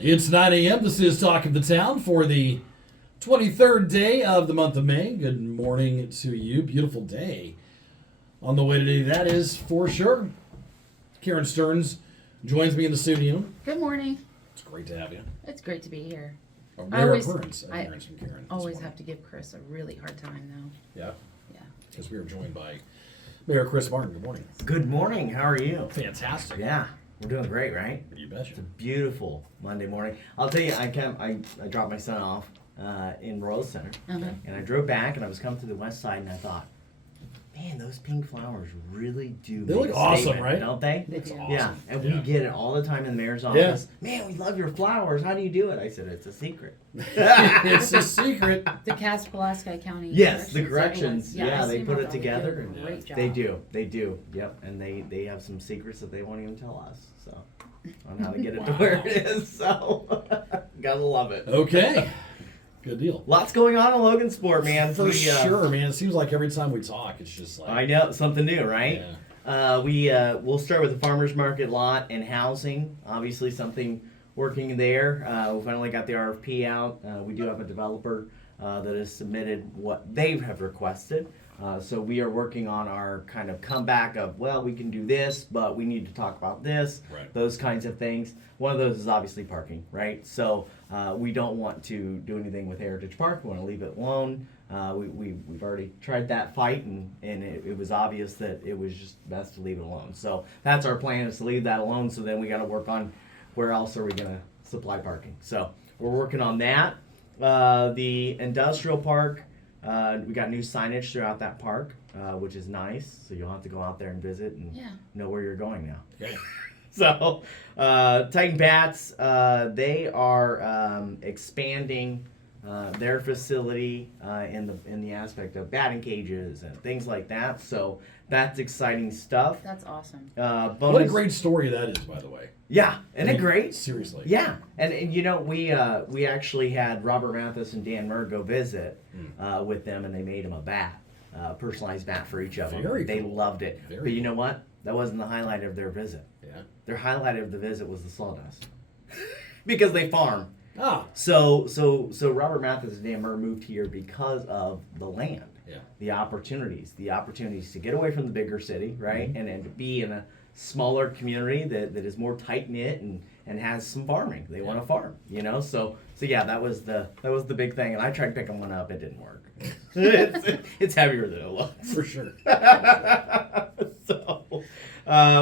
It's 9 a.m. This is Talk of the Town for the 23rd day of the month of May. Good morning to you. Beautiful day on the way today. That is for sure. Karen Stearns joins me in the studio. Good morning. It's great to have you. It's great to be here. A rare appearance from Karen. Always have to give Chris a really hard time, though. Yeah? Yeah. Because we are joined by Mayor Chris Martin. Good morning. Good morning. How are you? Fantastic. Yeah, we're doing great, right? You betcha. It's a beautiful Monday morning. I'll tell you, I dropped my son off in Royal Center, and I drove back, and I was coming through the west side, and I thought, man, those pink flowers really do They make look a awesome, statement, right? don't they? It's awesome. Yeah, and we get it all the time in the mayor's office. Man, we love your flowers. How do you do it? I said, it's a secret. It's a secret. The Cass-Pulaski County. Yes, the corrections. Yeah, I've they seen put them. it together. They do a great job. They do. Yep, and they have some secrets that they won't even tell us. So on how to get it to where it is. So gotta love it. Okay. Good deal. Lots going on in Logansport, man. For sure, man. It seems like every time we talk, it's just like... I know, something new, right? Yeah. We'll start with the farmers market lot and housing. Obviously, something working there. We finally got the RFP out. We do have a developer that has submitted what they have requested. So we are working on our kind of comeback of, well, we can do this, but we need to talk about this, Right. Those kinds of things. One of those is obviously parking, right? So we don't want to do anything with Heritage Park. We want to leave it alone. We've already tried that fight, and it was obvious that it was just best to leave it alone. So that's our plan, is to leave that alone. So then we got to work on where else are we going to supply parking. So we're working on that. The industrial park, we got new signage throughout that park, which is nice. So you'll have to go out there and visit and know where you're going now. Okay. So, Titan Bats, they are expanding their facility in the aspect of batting cages and things like that. So that's exciting stuff. That's awesome. What a great story that is, by the way. Yeah, isn't it great? Seriously. Yeah, and you know, we actually had Robert Mathis and Dan Murr go visit with them, and they made them a bat, personalized bat for each of them. They loved it. But you know what? That wasn't the highlight of their visit. Yeah. Their highlight of the visit was the sawdust, because they farm. Ah. So Robert Mathis and Dan Murr moved here because of the land, the opportunities to get away from the bigger city, right, and to be in a smaller community that is more tight knit and has some farming. They want to farm, you know. So yeah, that was the big thing. And I tried picking one up, it didn't work. it's heavier than it looks. For sure. So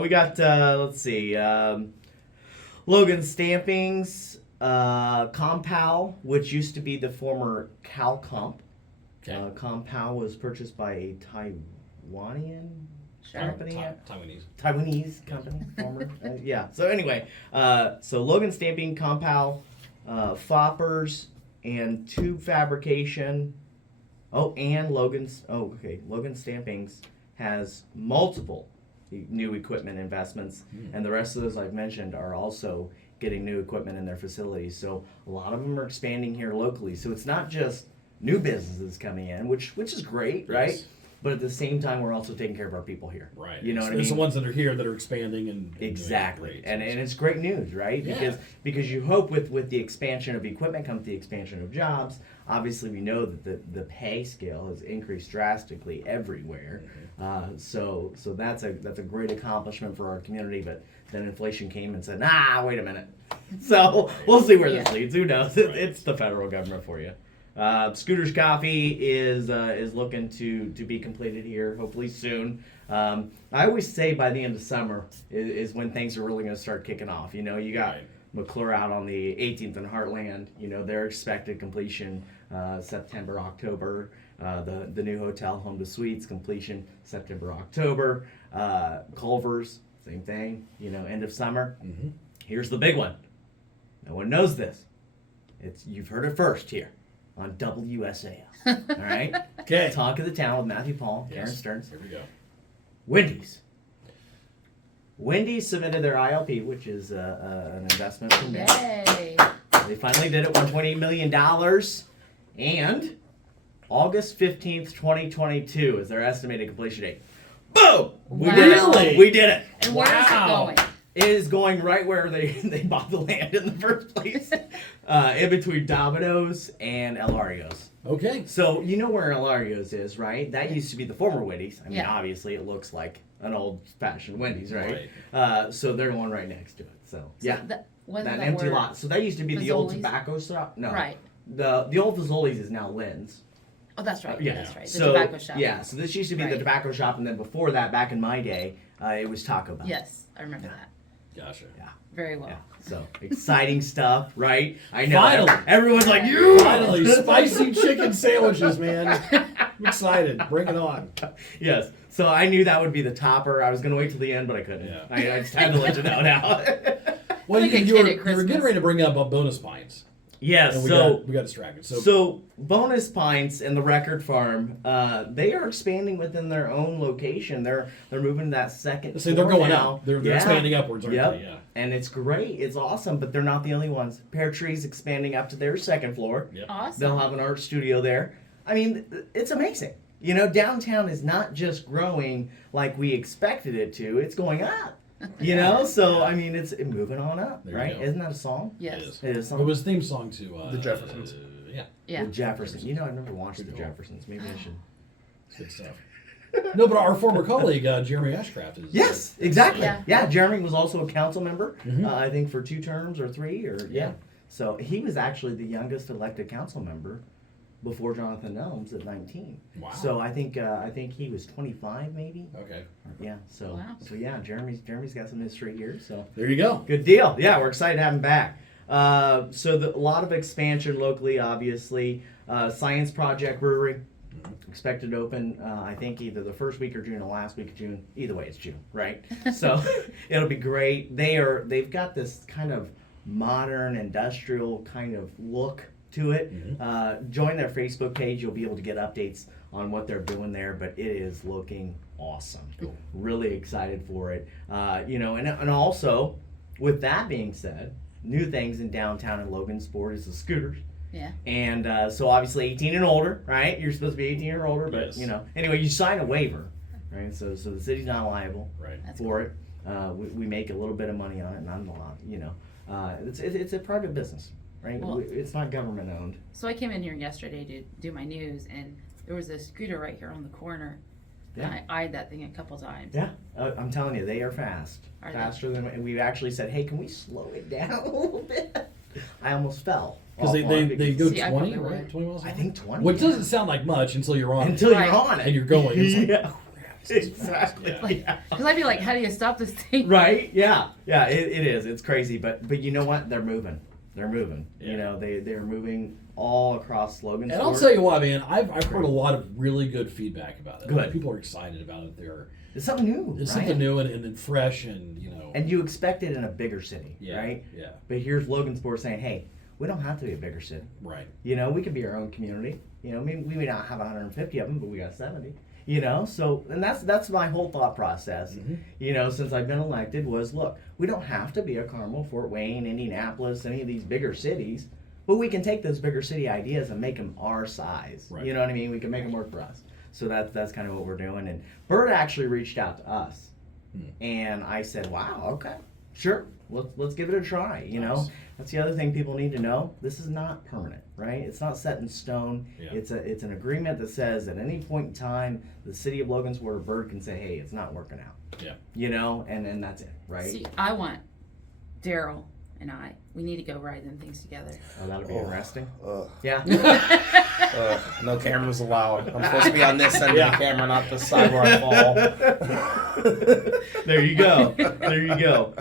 we got let's see, Logan Stampings, Compal, which used to be the former CalComp. Okay. Compal was purchased by a Taiwanian company. Taiwanese company, former. Yeah. So anyway, so Logan Stamping, Compal, Foppers, and Tube Fabrication. Oh, and Logan Stampings has multiple new equipment investments, and the rest of those I've mentioned are also getting new equipment in their facilities. So a lot of them are expanding here locally. So it's not just new businesses coming in, which is great, right? Yes. But at the same time, we're also taking care of our people here. Right. You know what I mean? There's the ones that are here that are expanding and Exactly. doing And it's great news, right? Yeah. Because you hope with the expansion of equipment comes the expansion of jobs. Obviously, we know that the pay scale has increased drastically everywhere. So that's a great accomplishment for our community. But then inflation came and said, nah, wait a minute. So we'll see where this leads. Who knows? It's the federal government for you. Scooter's Coffee is looking to be completed here, hopefully soon. I always say by the end of summer is when things are really going to start kicking off. You know, you got McClure out on the 18th and Heartland. You know, their expected completion September, October. The new hotel, Home to Suites, completion September, October. Culver's, same thing. You know, end of summer. Mm-hmm. Here's the big one. No one knows this. You've heard it first here on WSAL. All right? Okay. Talk of the Town with Matthew Paul, Karen Stearns. Here we go. Wendy's submitted their ILP, which is an investment from them. Yay! They finally did it, $128 million. And August 15th, 2022 is their estimated completion date. Boom! We did it. And where is it going? It is going right where they bought the land in the first place, in between Domino's and El Ario's. Okay. So you know where El Ario's is, right? That used to be the former Wendy's. I mean, Yeah. obviously it looks like an old-fashioned Wendy's, right? So they're going right next to it. So yeah, That empty where- lot. So that used to be the old Fazoli's? tobacco shop. No, Right. The old Fazoli's is now Lynn's. Oh, that's right. Yeah. That's right. The So tobacco shop. yeah, so this used to be the Right. tobacco shop, and then before that, back in my day, it was Taco Bell. Yes, I remember that Gotcha. Yeah. very well. Yeah. So exciting stuff, right? I know. Finally. Everyone's like, you. Finally, spicy chicken sandwiches, man. I'm excited. Bring it on. Yes. So I knew that would be the topper. I was going to wait till the end, but I couldn't. Yeah. I just had to let you know now. Well, Like a you kid were at you were getting Christmas. ready to bring up bonus pints. Yes. And So we got distracted. So Bonus Pints and the Record Farm, they are expanding within their own location. They're moving to that second. So they're floor going now. up. They're Yeah. expanding upwards, aren't Yep. they? Yeah. And it's great. It's awesome, but they're not the only ones. Pear Tree's expanding up to their second floor. Yep. Awesome. They'll have an art studio there. I mean, it's amazing. You know, downtown is not just growing like we expected it to. It's going up. You know, so I mean, it's moving on up, There you right? go. Isn't that a song? Yes. It is. It is a song. It was theme song to The Jeffersons. Yeah. Yeah. The Jeffersons. You know, I've never watched Pretty the cool. Jeffersons. Maybe I should. It's good stuff. No, but our former colleague Jeremy Ashcraft is. Yes, exactly. Yeah. Yeah, Jeremy was also a council member, Mhm. I think for 2 terms or 3, or yeah. Yeah. So he was actually the youngest elected council member before Jonathan Elms at 19. Wow. So I think he was 25 maybe. Okay. Yeah. So Wow. so yeah, Jeremy's got some history here. So There you go. good deal. Yeah, we're excited to have him back. So a lot of expansion locally, obviously. Science Project Brewery. Expected to open, I think, either the first week of June or last week of June. Either way, it's June, right? So it'll be great. They've got this kind of modern industrial kind of look to it. Join their Facebook page. You'll be able to get updates on what they're doing there. But it is looking awesome. Cool. Really excited for it. And also, with that being said, new things in downtown and Logansport is the scooters. Yeah. And so obviously 18 and older, right? You're supposed to be 18 or older, but Yes. anyway, you sign a waiver, right? So the city's not liable Right. That's for it. We make a little bit of money on it, not a lot, It's a private business, right? Well- It's not government owned. So I came in here yesterday to do my news, and there was a scooter right here on the corner. Yeah. And I eyed that thing a couple times. Yeah, I'm telling you, they are fast, Are they? faster than. And we've actually said, hey, can we slow it down a little bit? I almost fell. Because off one they go See, I 20, probably right? would. 20 miles an I hour? think 20. Which yeah. doesn't sound like much until you're on until it. you're Right. on it And you're going. It's like, yeah, oh, crap, this is fast. exactly. Yeah. Because I'd be like, how do you stop this thing? Right? Yeah. Yeah. It is. It's crazy, but you know what? They're moving. They're moving. Yeah. They're moving all across Logansport. And I'll tell you what, man, I've heard a lot of really good feedback about it. Good. People are excited about it. It's something new. It's right? something new and fresh and, And you expect it in a bigger city, yeah, right? Yeah. But here's Logansport saying, hey, we don't have to be a bigger city. Right. We could be our own community. We may not have 150 of them, but we got 70. So, and that's my whole thought process. Mhm. Since I've been elected was, look, we don't have to be a Carmel, Fort Wayne, Indianapolis, any of these bigger cities, but we can take those bigger city ideas and make them our size. Right. You know what I mean? We can make them work for us. So that's kind of what we're doing. And Bert actually reached out to us, and I said, wow, okay, sure, let's give it a try. Nice. That's the other thing people need to know. This is not permanent, right? It's not set in stone. Yeah. It's an agreement that says at any point in time, the city of Logansport or Bird can say, hey, it's not working out. Yeah. And then that's it, right? See, I want Daryl and we need to go ride them things together. Oh, that'll be interesting. Ugh. Yeah. No cameras allowed. I'm supposed to be on this end Yeah. of the camera, not the side where I fall. There you go. There you go.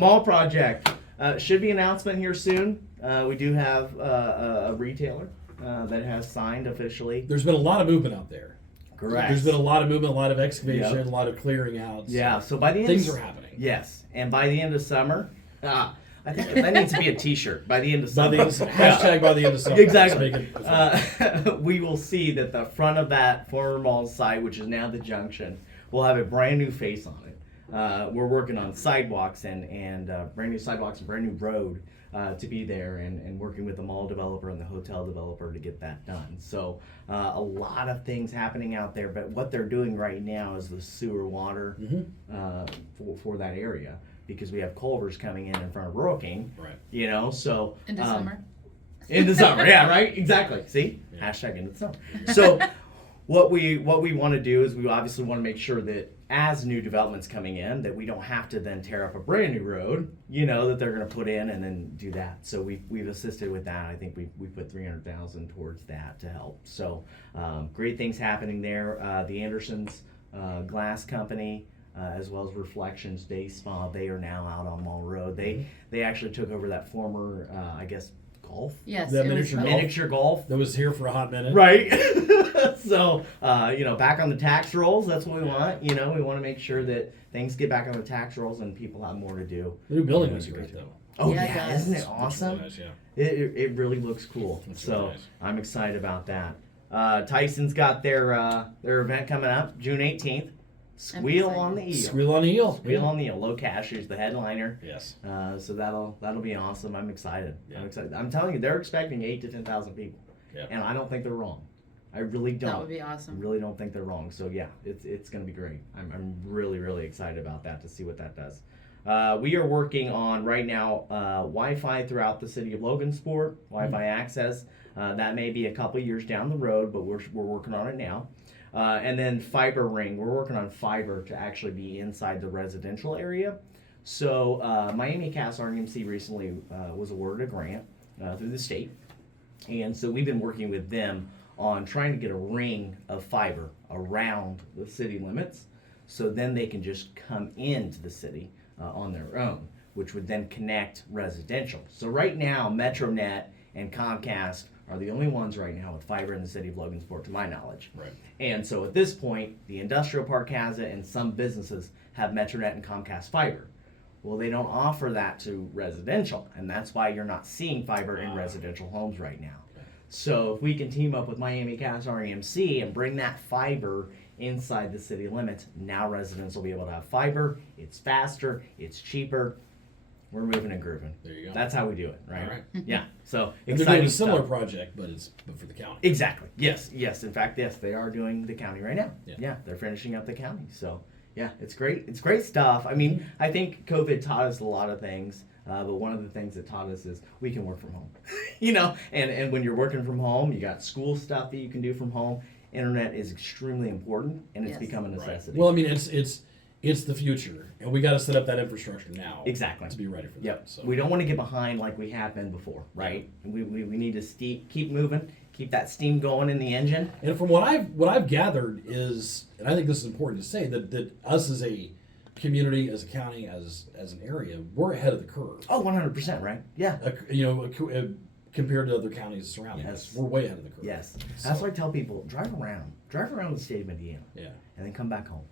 Mall project. Should be announcement here soon. We do have a retailer that has signed officially. There's been a lot of movement out there. Correct. There's been a lot of movement, a lot of excavation, Yep. a lot of clearing out. Yeah, so by the end Things of, are happening. Yes, and by the end of summer, I think that needs to be a T-shirt. By the end of By summer, the end of, hashtag by the end of summer. Exactly. Let's make it- We will see that the front of that former mall site, which is now the junction, will have a brand new face on it. We're working on sidewalks and brand new sidewalks and brand new road to be there, and working with the mall developer and the hotel developer to get that done. So a lot of things happening out there, but what they're doing right now is the sewer water Mhm. for that area. because we have Culver's coming in front of Rural King. Right. You know, so In the summer. in the summer, yeah, right, exactly. See, Yeah. hashtag in the summer. So, what we want to do is we obviously want to make sure that as new developments coming in, that we don't have to then tear up a brand new road, you know, that they're going to put in and then do that. So we've assisted with that. I think we put 300,000 towards that to help. So great things happening there. The Andersons Glass Company. As well as Reflections Day Spa, they are now out on Mall Road. They actually took over that former, I guess, golf. Yes. That it was miniature golf. Miniature golf. That was here for a hot minute. Right. So, you know, back on the tax rolls, that's what we want. You know, we want to make sure that things get back on the tax rolls and people have more to do. The new building Yeah, was that'd be great, great. though. Oh, Yeah, yeah, it does. isn't it It's awesome? really nice, yeah. It really looks cool. It's So, really nice. I'm excited about that. Tyson's got their event coming up June 18th. Squeal on the eel. Squeal on the eel. Squeal on the eel. Low Casher's the headliner. Yes. So that'll be awesome. I'm excited. Yeah. I'm excited. I'm telling you, they're expecting 8,000 to 10,000 people, Yeah. and I don't think they're wrong. I really don't. That would be I awesome. really don't think they're wrong. So yeah, it's going to be great. I'm really excited about that to see what that does. We are working on right now Wi-Fi throughout the city of Logansport, Wi-Fi access. That may be a couple years down the road, but we're working on it now. And then fiber ring. We're working on fiber to actually be inside the residential area. So Miami Cass RMC recently was awarded a grant through the state. And so we've been working with them on trying to get a ring of fiber around the city limits. So then they can just come into the city on their own, which would then connect residential. So right now, MetroNet and Comcast are the only ones right now with fiber in the city of Logansport, to my knowledge. Right. And so at this point, the industrial park has it, and some businesses have MetroNet and Comcast fiber. Well, they don't offer that to residential, and that's why you're not seeing fiber in residential homes right now. So if we can team up with Miami Cass REMC and bring that fiber inside the city limits, now residents will be able to have fiber. It's faster, it's cheaper. We're moving and grooving. There you go. That's how we do it, right? All right. Yeah. So And they're doing exciting a similar stuff. project, but for the county. Exactly. Yes. In fact, yes, they are doing the county right now. Yeah. They're finishing up the county. So yeah, it's great. It's great stuff. I mean, I think COVID taught us a lot of things. But one of the things it taught us is we can work from home. You know, and when you're working from home, you got school stuff that you can do from home. Internet is extremely important, and it's Yes. become a Right. necessity. Well, I mean, it's the future, and we got to set up that infrastructure now. Exactly. To be ready for that. Yep. So. We don't want to get behind like we have been before, right? We need to keep moving, keep that steam going in the engine. And from what I've gathered is, and I think this is important to say, that us as a community, as a county, as an area, we're ahead of the curve. Oh, 100%, right? Yeah. Compared to other counties surrounding Yes. us, we're way ahead of the curve. Yes. So- That's why I tell people, drive around the state of Indiana, Yeah. and then come back home.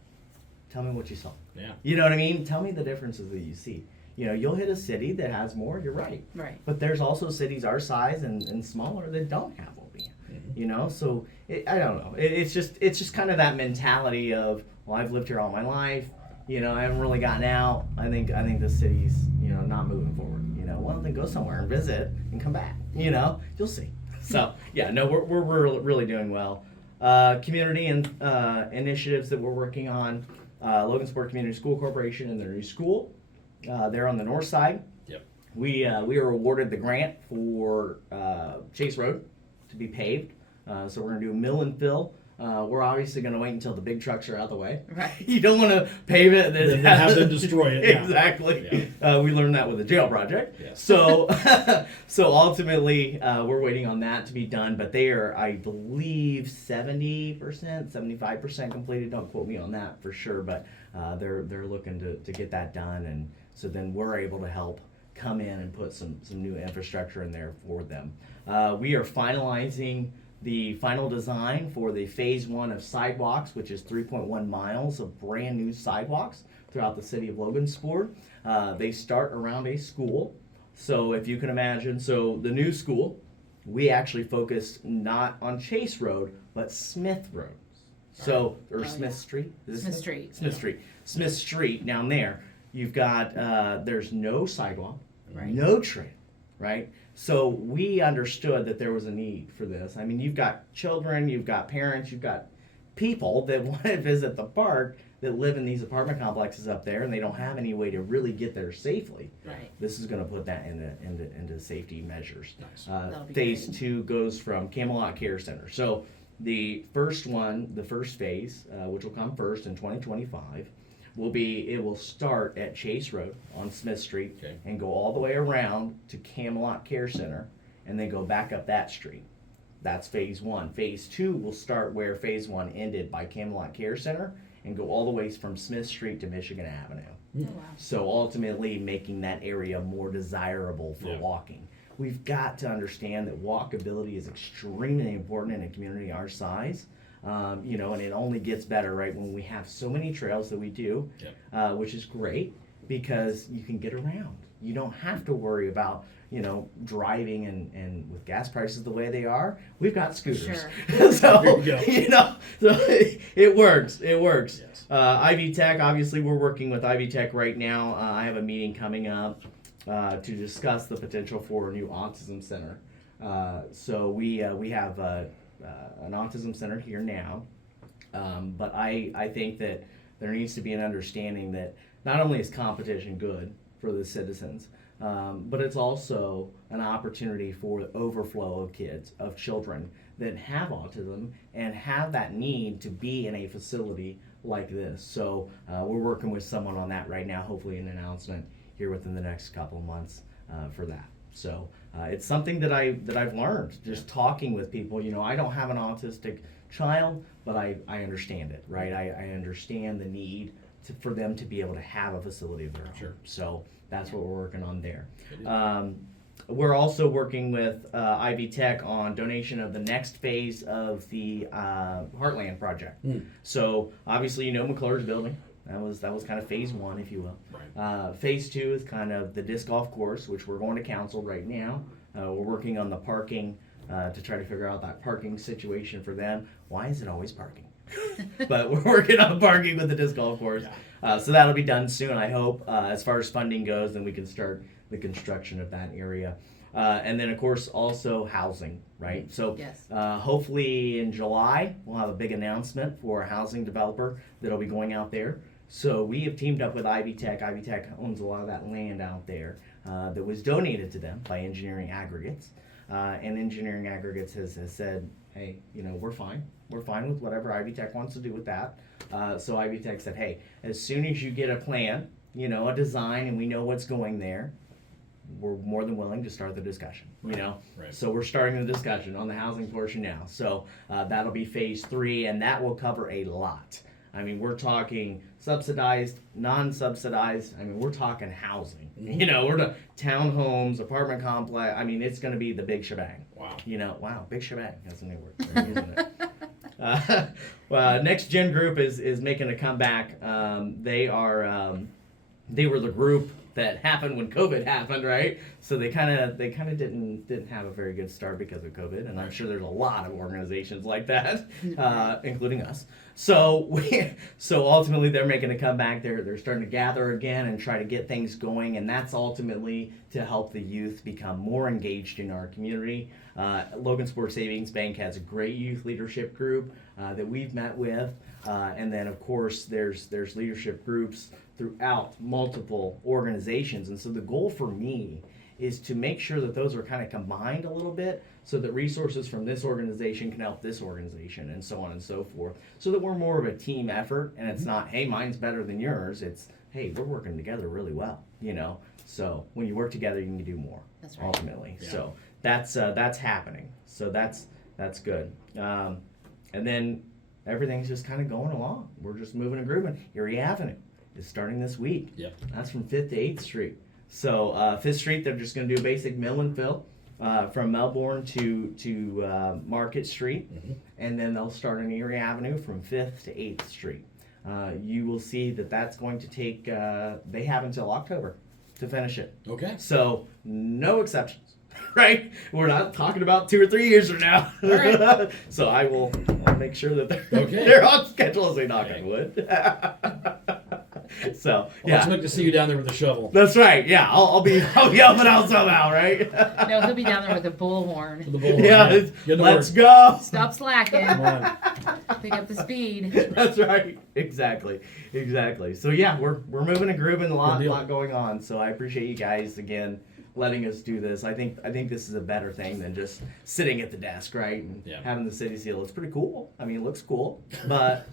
Tell me what you saw. Yeah. You know what I mean? Tell me the differences that you see. You know, you'll hit a city that has more, you're right. Right. But there's also cities our size and smaller that don't have what we have. Mm-hmm. You know, so I don't know. It's just kind of that mentality of, well, I've lived here all my life. You know, I haven't really gotten out. I think the city's, you know, not moving forward. You know, well, then go somewhere and visit and come back. You know, you'll see. So yeah, no, we're really doing well. Community and initiatives that we're working on. Logansport Community School Corporation and their new school. They're on the north side. Yep. We are awarded the grant for Chase Road to be paved. So we're gonna do mill and fill. We're obviously gonna wait until the big trucks are out of the way. Right. You don't want to pave it Then have them destroy it, yeah. Exactly. We learned that with the jail project. Yes. So so ultimately we're waiting on that to be done. But they are, I believe, 70%, 75% completed. Don't quote me on that for sure. But they're looking to get that done, and so then we're able to help come in and put some new infrastructure in there for them. We are finalizing the final design for the phase 1 of sidewalks, which is 3.1 miles of brand new sidewalks throughout the city of Logansport. They start around a school. So if you can imagine, so the new school, we actually focused not on Chase Road, but Smith Road. So, or Smith Street? Is it Smith Street. Smith Street. Smith Street down there. You've got, there's no sidewalk, Right. no trail, right? So we understood that there was a need for this. I mean, you've got children, you've got parents, you've got people that want to visit the park that live in these apartment complexes up there, and they don't have any way to really get there safely. Right. This is going to put that into safety measures. Nice. That'll be Phase great. 2 goes from Camelot Care Center. So the first phase, which will come first in 2025, it will start at Chase Road on Smith Street Okay. and go all the way around to Camelot Care Center, and then go back up that street. That's phase 1. Phase 2 will start where phase 1 ended by Camelot Care Center and go all the way from Smith Street to Michigan Avenue. Oh, wow. So ultimately making that area more desirable for Yeah. walking. We've got to understand that walkability is extremely important in a community our size. And it only gets better, right, when we have so many trails that we do, which is great because you can get around. You don't have to worry about, driving and with gas prices the way they are, we've got scooters. Sure. So, There you go. so it works. Yes. Ivy Tech, obviously we're working with Ivy Tech right now. I have a meeting coming up to discuss the potential for a new autism center. So we have an autism center here now, but I think that there needs to be an understanding that not only is competition good for the citizens, but it's also an opportunity for the overflow of kids, of children that have autism and have that need to be in a facility like this. So we're working with someone on that right now, hopefully an announcement here within the next couple of months for that. So it's something that I've learned just talking with people. I don't have an autistic child, but I understand it, right? I understand the need for them to be able to have a facility of their own. Sure. So that's what we're working on there. Good. We're also working with Ivy Tech on donation of the next phase of the Heartland Project. So obviously, McClure's building. That was kind of phase 1, if you will. Right. Phase 2 is kind of the disc golf course, which we're going to council right now. We're working on the parking to try to figure out that parking situation for them. Why is it always parking? But we're working on parking with the disc golf course. So that'll be done soon, I hope. As far as funding goes, then we can start the construction of that area. And then, of course, also housing, right? So Yes. hopefully in July, we'll have a big announcement for a housing developer that'll be going out there. So we have teamed up with Ivy Tech. Ivy Tech owns a lot of that land out there that was donated to them by Engineering Aggregates. And Engineering Aggregates has said, hey, we're fine. We're fine with whatever Ivy Tech wants to do with that. So Ivy Tech said, hey, as soon as you get a plan, a design, and we know what's going there, we're more than willing to start the discussion, Right. So we're starting the discussion on the housing portion now. So that'll be phase 3, and that will cover a lot. I mean, we're talking subsidized, non-subsidized. I mean, we're talking housing. We're to townhomes, apartment complex. I mean, it's going to be the big shebang. Wow. Wow, big shebang. That's a new word. We're using it. Next Gen Group is making a comeback. They were the group that happened when COVID happened, right? So they kind of didn't have a very good start because of COVID, and I'm sure there's a lot of organizations like that, including us. So ultimately they're making a comeback. They're starting to gather again and try to get things going, and that's ultimately to help the youth become more engaged in our community. Logansport Savings Bank has a great youth leadership group that we've met with, and then of course there's leadership groups throughout multiple organizations. And so the goal for me is to make sure that those are kind of combined a little bit so that resources from this organization can help this organization and so on and so forth, so that we're more of a team effort, and it's not, hey, mine's better than yours. It's, hey, we're working together really well, So when you work together, you can do more. That's right. Ultimately. Yeah. So that's happening. So that's good. And then everything's just kind of going along. We're just moving and grooving. Erie Avenue is starting this week. Yep. That's from 5th to 8th Street. So 5th Street, they're just going to do a basic mill and fill from Melbourne to Market Street. And then they'll start on Erie Avenue from 5th to 8th Street. You will see that that's going to take, they have until October to finish it. Okay. So no exceptions. Right? We're not talking about 2 or 3 years from now. All right. So I'll make sure that Okay. they're on schedule, as they knock on wood. So I'll yeah, expect to see you down there with a shovel. that's right. Yeah, I'll be helping out somehow, right? No, he'll be down there with a bullhorn. With the bullhorn. Yeah, Get to let's work. go. Stop slacking. Come on. Pick up the speed. That's right. Exactly. So yeah, we're moving and grooving, a lot Good deal. going on. So I appreciate you guys again letting us do this. I think this is a better thing than just sitting at the desk, right? And Yeah. having the city seal. It's pretty cool. I mean, it looks cool, but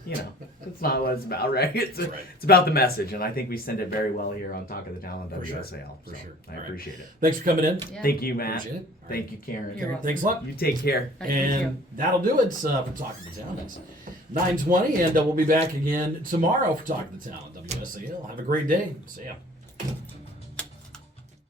it's not what it's about, right? It's Right. it's about the message, and I think we send it very well here on Talk of the Town on For sure. WSAL. For So sure. I All right. appreciate it. Thanks for coming in. Yeah. Thank you, Matt. Appreciate it. Thank you, Karen. You're welcome. Thanks a lot. You take care. Thank you. And that'll do it for Talk of the Town. It's 9:20, and we'll be back again tomorrow for Talk of the Town at WSAL. Have a great day. See ya.